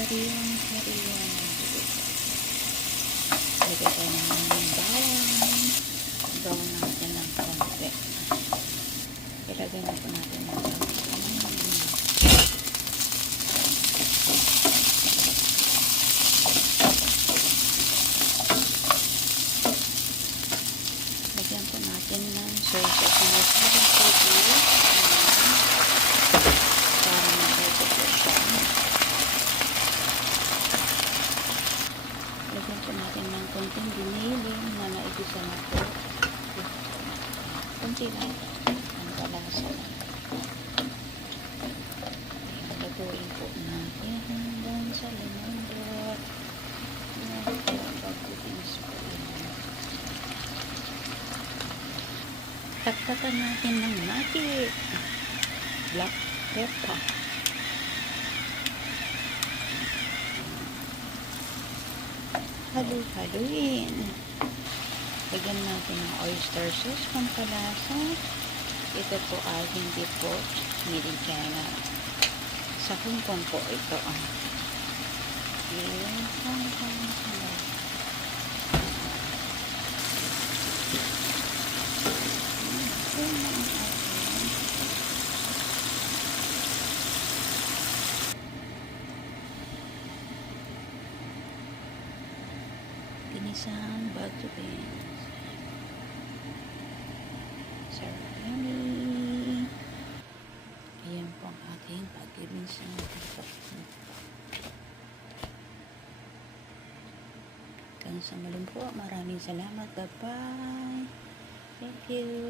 sariwang. Lagay tayo naman ng bawang. Bawang natin ng konti. Ilagay na po natin ng bawang. Lagyan po natin ng soy sauce na para maluto po siya. Lagyan po natin ng konting giniling na naigisa na po. Kunti lang ang kalasa. Lutuin po natin hanggang sa lumambot. Taktakan natin ng magic black pepper. Haluin. Lagyan natin ng oyster sauce pampalasa. Ito po ay hindi po made in China. Sa Hong Kong po ito. Hong Kong. Ginisang bago beans. Sarami. Ayan po ang ating pag-ginisang bago. Hanggang sa muli po. Maraming salamat. Bye-bye. Thank you.